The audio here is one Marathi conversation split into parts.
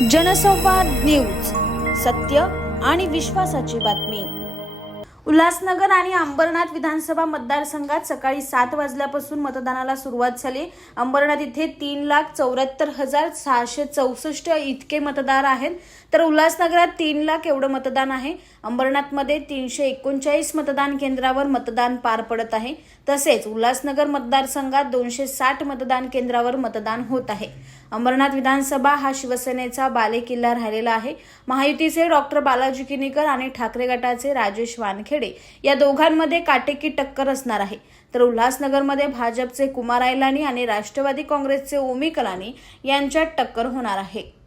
जनसंवाद न्यूज, सत्य आणि विश्वासाची बातमी। उल्हासनगर आणि अंबरनाथ विधानसभा मतदारसंघात सकाळी 7 वाजल्यापासून मतदानाला सुरुवात झाली। अंबरनाथ इथे 3,74,664 इतके मतदार आहेत, तर उल्हासनगरात 3 लाख एवढं मतदान आहे। अंबरनाथमध्ये 339 मतदान केंद्रावर मतदान पार पडत आहे। तसेच उल्हासनगर मतदारसंघात 260 मतदान केंद्रावर मतदान होत आहे। अंबरनाथ विधानसभा हा शिवसेनेचा बालेकिल्ला राहिलेला आहे। महायुतीचे डॉक्टर बालाजी किनीकर आणि ठाकरे गटाचे राजेश वानखेडे या दोघांमध्ये काटेकी टक्कर असणार आहे। तर उल्हासनगरमध्ये भाजपचे कुमार आयलानी आणि राष्ट्रवादी काँग्रेसचे ओमी कलानी यांच्यात टक्कर होणार आहे।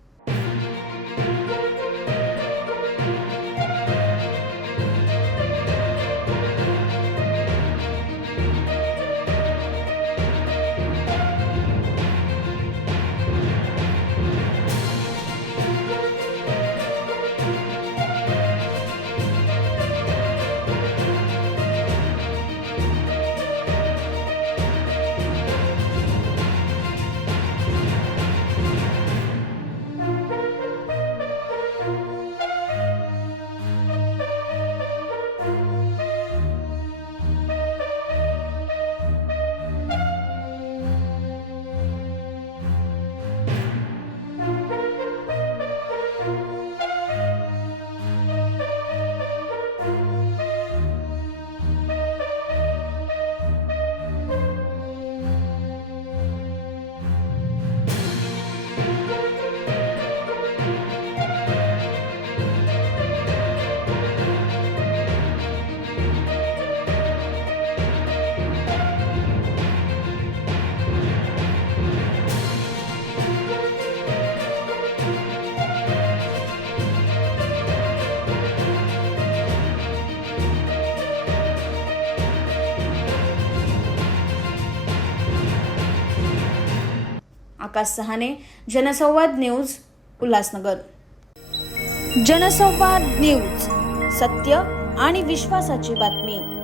आकाश सहाने, जनसंवाद न्यूज, उल्हासनगर। जनसंवाद न्यूज, सत्य आणि विश्वासाची बातमी।